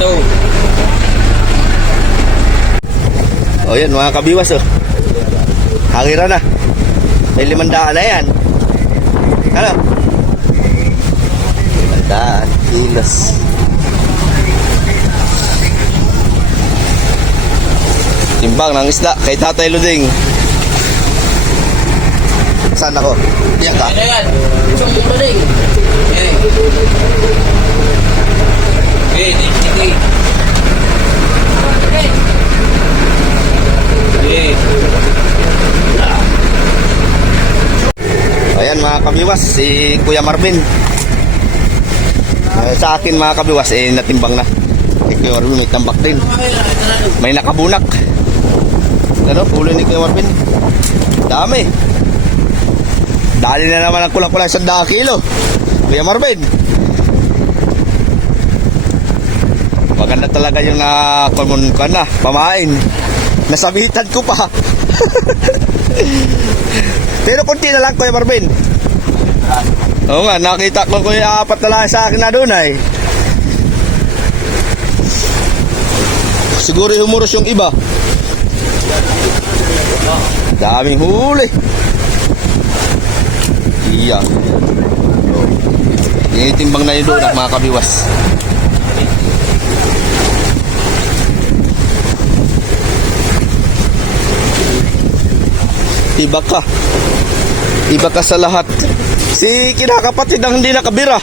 Ito. O yan mga kabiwas oh. Hangira na. May 500 na yan. Ano? 500 kilos. Timbang ng isda kay Tatay Luding. Saan ako? Diyan ka? Ano yan? Isang muling. Eh. Eh, tingin. Eh. Ayan mga kabiwas, si Kuya Marvin. Sa akin mga kabiwas, natimbang na. Si Kuya Marvin may tambak din. May nakabunak. Ano, ulo ni Kuya Marvin. Dami. Dali na naman ang kulang-kulang 100 kilo. Kuya Marvin. Maganda talaga yung common ka na, pamain. Nasabitan ko pa. Pero konti na lang Kuya Marvin. Oo nga, nakita ko yung 4 na lang sa akin na doon ay. Siguro humuros yung iba. Daming huli. Iya. Tinitimbang na yun doon mga kabiwas. Iba ka. Iba ka sa lahat. Si kinakapatid ang hindi nakabira.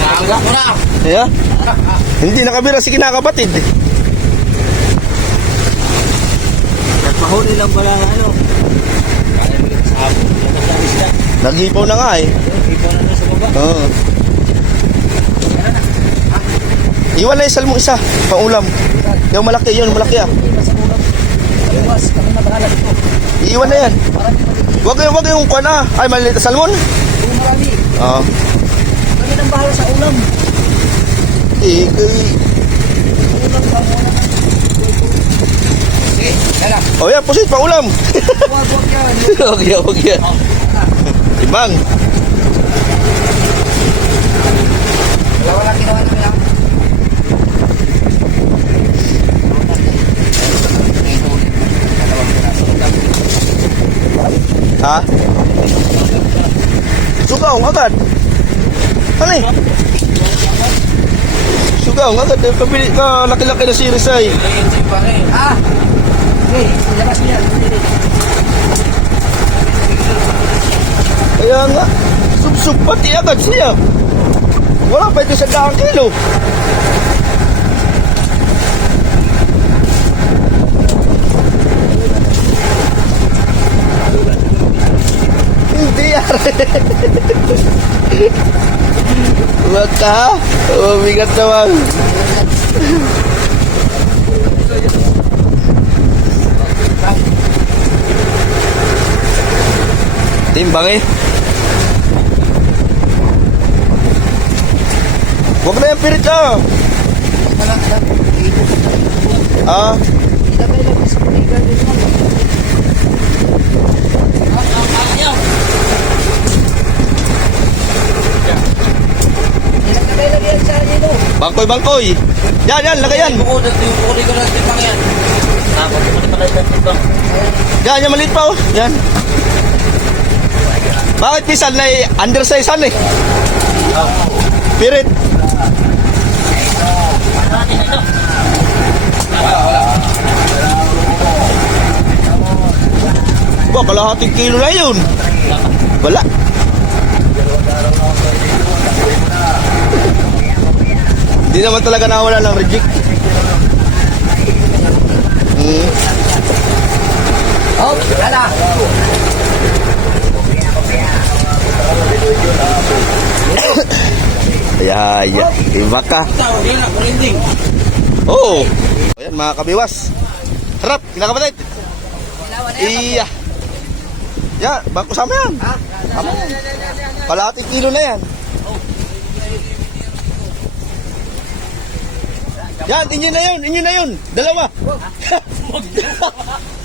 Naanggap ko na. Yeah? Hindi nakabira si kinakapatid. Nagpahuli lang pala ano. Nag-ipaw na nga eh. Ipo na sa baba. Oo. Iwan na yung salmong isa, pang ulam. Yung malaki, yun, malaki ah. Iwas, kami matahalan ito. Iwan na yan. Wag yung kuwan ah. Ay, maliit na salmon. Kung marami. Oo. Kami nang bahala sa ulam. Ulam sa ulam. Sige, kaya. Oh yan, pusit, pang ulam. Huwag yan. Wag yan. Ibang. Dalawa lang ginawa namin lang. Ha? Sugaw agad. Ano eh? Sugaw agad. Kabili ka laki-laki na series ay. Ah! Okay, ilabas niya. Kaya nga, sub-sub pati agad siya. Wala pa ito 100 kilo. Hindi yari. Huwag ka. Mabigat naman. Timbang eh. Huwag na yung pirit ka. Ah. Ilagay lang sa panigan din naman. Ilagay lang yan sa dito. Bangkoy. Yan, lagay yan. Bukod ko lang timbang yan. Tapos pala yung timbang. Yan, maliit pa oh. Yan. Bakit pisan na undersize eh? Pirit. Ba, kalahating kilo na yun. Wala. Hindi naman talaga nawala ng reject. Oh, lala. Ya, iba ka. Oo. Ayan mga kabiwas. Harap, kinakapatid. Iya. Ya, bako sama yan. Sama yan. Kalahating kilo na yan. Yan, inyo na yun. Dalawa.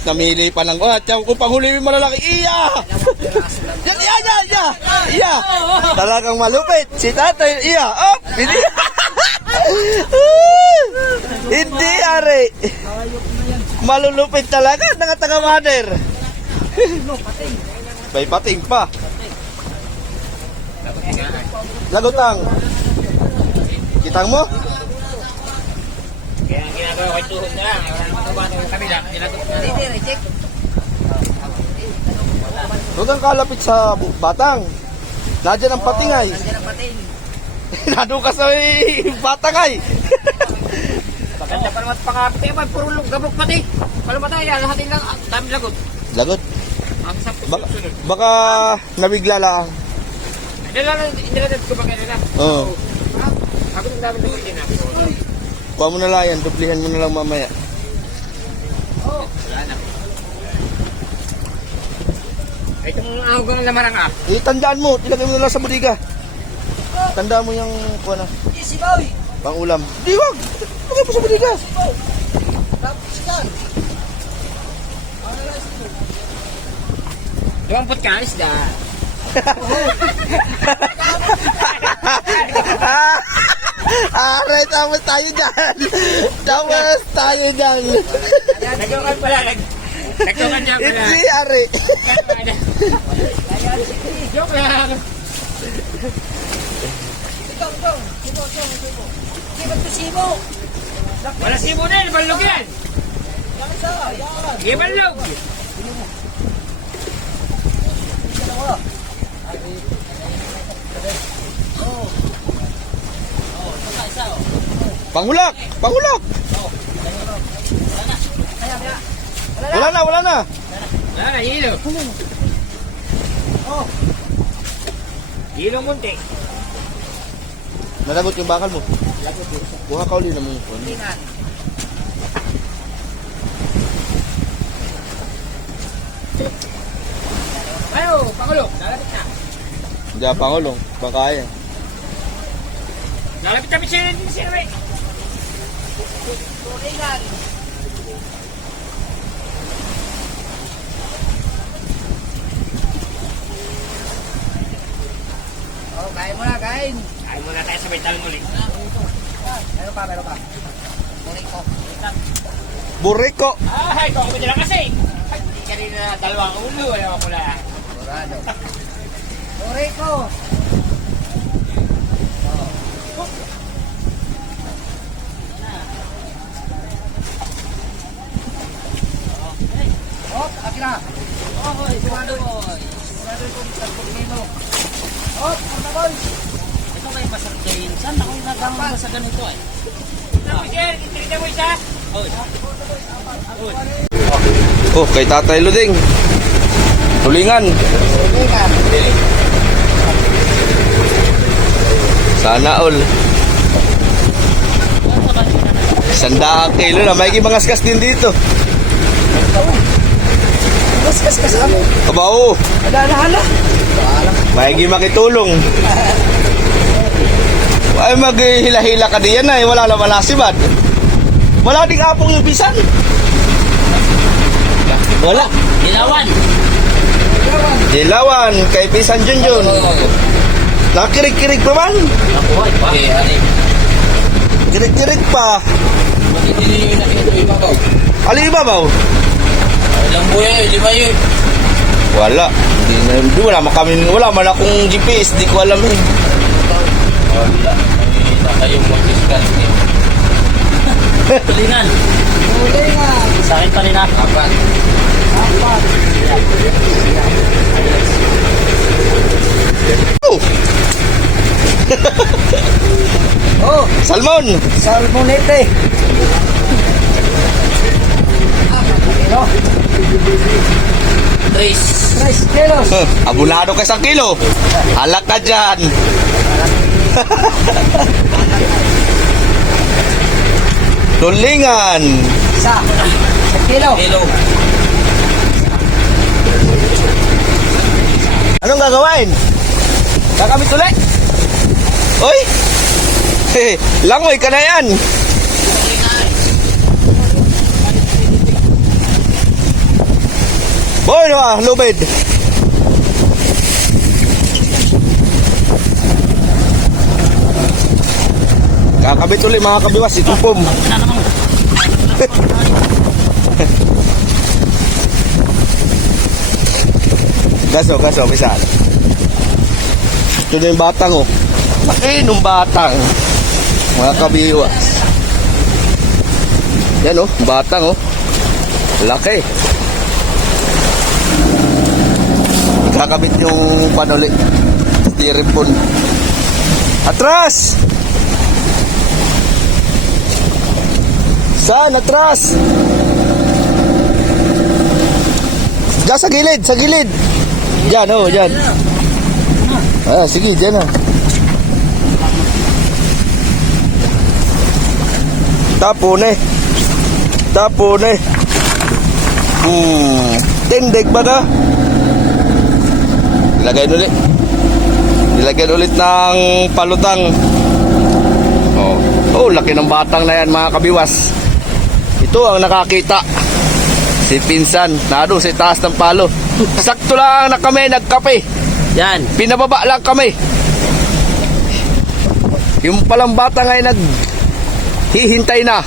Namili pa lang. Tiyan ko panghuli yung malalaki. Iya. Yan, iya. Talagang malupit. Si tatay, iya. Oh, pili. Hindi, are. Malulupit talaga, taga-mother. May pating pa. Lagutang. Kitang mo? Kaya ang ginagawa ko ay tuhod na lang. Wala naman tuba ng kabila. Nilagot na. Lutang kalapit sa batang. Nadyan ang pating ay. Nado ka sa batang ay. Maganda pa naman pangapit eh. Puro gabok pati. Paano ba tayo? Lahatin lang. Dami lagot. Lagot. Ang sakto sunod. Baka nabigla lang. Nilagot ko ba kayo nila? Oo. Ako ng dami lagot din ako. Kuha mo na lang yan. Duplihan mo na lang mamaya. Wala na. Itong ahogang lamarang ah. Tandaan mo. Ilagay mo na lang sa budiga. Tandaan mo yung kuha na. Pang ulam. Di wag. Ilagay mo sa budiga. Dumampot ka, isda. Aray, tapos tayo dyan. Tapos tayo dyan. Nagkakan pala. Nagkakan niya pala. Hindi, are. Joke lang. Wala sibo na yun. Balog yan. Sige, balog. Panghulak! Panghulak! Wala na, wala na. Wala na, hilo. Hilong munti. Nalagot yung bakal mo. Buha ka uli na mo. Ayo, Pangulo. Lalapit na. Hindi ang pangulong. Baka kaya. Lalapit na si Ray. Oh, kain mo na, kain. Kain muna tayo sa metal ulit. Meron pa. Burrito. Burriko! Ay, kung ako nila kasi. Ay, hindi ka rin na dalawang ulo. Wala ako pula. Burrito. Burrito. Oh, akira. Oh, sigurado. Sigurado kung tagpugmino. Oh, punta boy. Ito kayo masarap kayo. Saan ako yung nagama sa ganito eh? Tapos yan, itirita mo isa. Oy. Oh, kay Tatay Luding. Tulingan. Sana all. 100 kilo na. May ibangasgas din dito. Kas ano? Aba, Hala. may makitulong. Ay, maghila-hila ka diyan ay. Wala naman nasibad. Wala ding apong yung pisan. Wala. Ilawan. Dilawan kay Pisan Junjun. Nakirig-kirig pa man. Nakuhay pa. Kirig-kirig pa. Hindi na ito ibabaw. Ali ibabaw? Ilang buya yun, 5 yun. Wala. Hindi wala man akong GPS, di ko alam eh. Wala. May kayong mag-discuss. Tulingan. Sa akin pa rin ah. Apat. Oh! Oh, Salmon! salmonete. Kilo. 3 kilos. Abunado ka 1 kilo. Halak ka dyan. Tulingan. Sa kilo. Anong gagawin? Kakamit ulit? Oy! Langoy ka na yan. Boy, lubid. Kakabit ulit mga kabiwas, itong pom. Wala namang. Gaso, pisan. Ito na yung batang, oh. Laki nung batang. Mga kabiwas. Yan, oh. Batang, oh. Laki. Kakabit yung panuli. Steering pon. Atras! Saan? Atras! Diyan, sa gilid, sa gilid. Diyan, oh, diyan. Ah, sige, diyan na. Tapon eh. Tapon eh. Tindig ba na? Nilagyan ulit ng palutang. Oh, laki ng batang na yan mga kabiwas. Ito ang nakakita. Si pinsan, nado sa taas ng palo. Sakto lang na kami nagkape. Yan. Pinababa lang kami. Yung palang bata ngayon naghihintay na.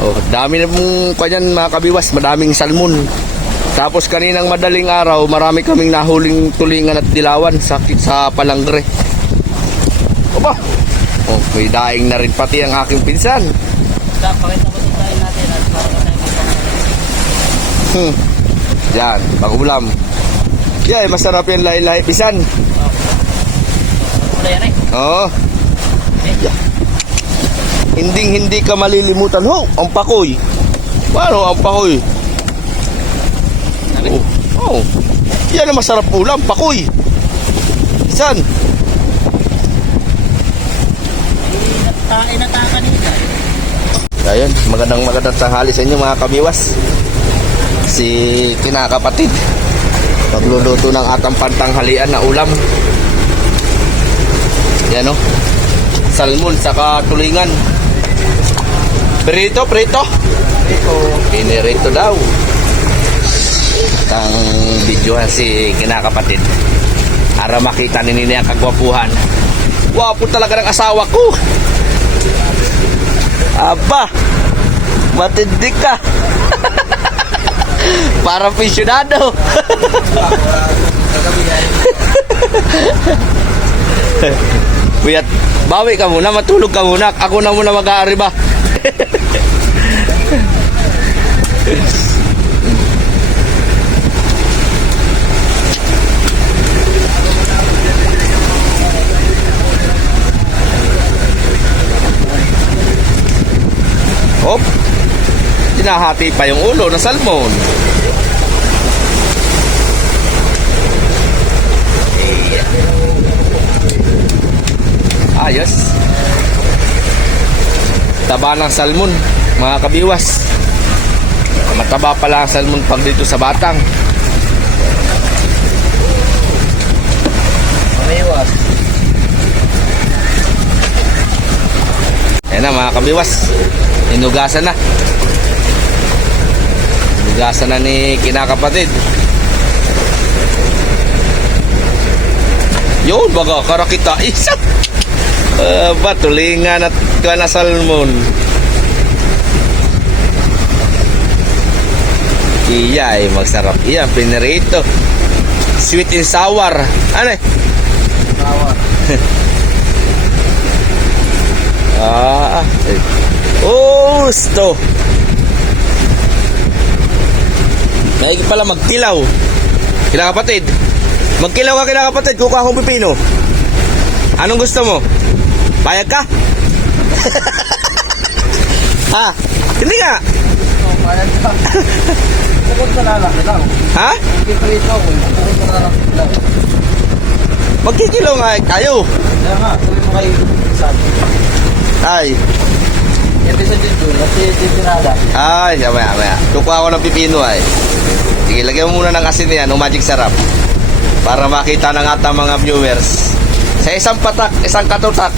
Oh, dami na mong kanyan mga kabiwas, madaming salmon. Tapos kaninang madaling araw, marami kaming nahuling tulingan at dilawan sa palangre. Oba! Oh, may daing na rin pati ang aking pinsan. Pakita mo tayo natin at para tayo magpapalagay. Yan, pag-ulam. Yan, masarap yan lahi-lahi pisan. Wala yan eh. Oo. Hindi ka malilimutan. Ho, ang pakoy. Paano ang pakoy? Oh. Yan ang masarap ulam, pakoy. Pisan. Inataka nila. Ayun, magandang tanghali sa inyo mga kabiwas. Si kinakapatid magluluto ng atang pantanghalian na ulam. Yan, oh. Salmon saka tulingan. Prito. Pinirito daw. Tang videohan si kinakapatid para makita ni Nini ang kagwapuhan. Wapo talaga ng asawa ko. Aba, matindi ka. Para pensyonado. Buyat, bawi ka muna, matulog ka muna. Ako na muna mag-aariba. Hop, tinahati pa yung ulo ng salmon. Ayos. Taba ng salmon, mga kabiwas. Mataba pala ang salmon pag dito sa Batang. Kabiwas. Ayan na mga kabiwas. Inugasan na. Inugasan na ni kinakapatid. Yun baga karakita isa. Tulingan at kana salmon. Iya ay magsarap. Iya pinirito. Sweet and sour. Ano eh? Sour. Gusto. Naigi pala magkilaw. Kinakapatid. Magkilaw ka kinakapatid. Kukuha akong pipino. Anong gusto mo? Bayag ka? Ha? Hindi nga. Bayad ka. Sagot na lalaki lang. Ha? Iprito ako. Sagot na lalaki lang. Magkikilaw nga kayo. Kaya nga, sabi mo kayo sabi. Ay. Ito sa dito. Kasi dito nada. Ay, maya. Kukuha ako ng pipino ay. Sige, lagyan mo muna ng asin yan, o magic sarap. Para makita ng ating mga viewers. Sa isang patak, isang katutak.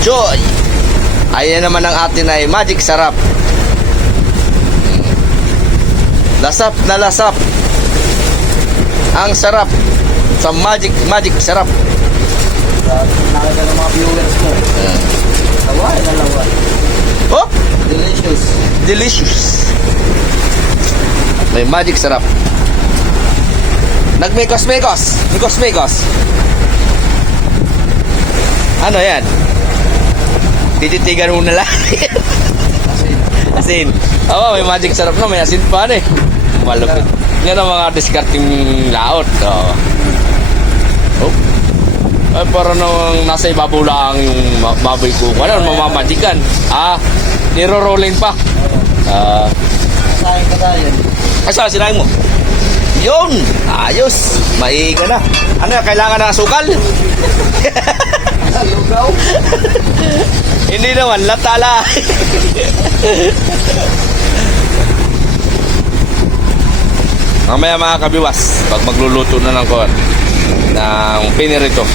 Joy! Ayan naman ang atin ay magic sarap. Lasap na lasap. Ang sarap sa magic sarap. Nakita ng mga viewers ko. Dalawa. Oh! Delicious. Delicious. May magic sarap. Nagmekos-mekos. Mekos-mekos. Ano yan? Tititigan mo na lang. Asin. Oo, may magic sarap na. May asin pa eh. Malupit. Yan ang mga discarding laot. Oo. Oh. Ay, parang nang nasa ibabaw lang yung baboy ko. Ano, mamamagikan. Niro-rolling pa. Kasayin. Ay, saan sinayin mo? Yun! Ayos! Maiga na. Ano yan? Kailangan ng asukal? Lugaw. Hindi naman, latala. Mamaya mga kabiwas, pag magluluto na ng pinirito,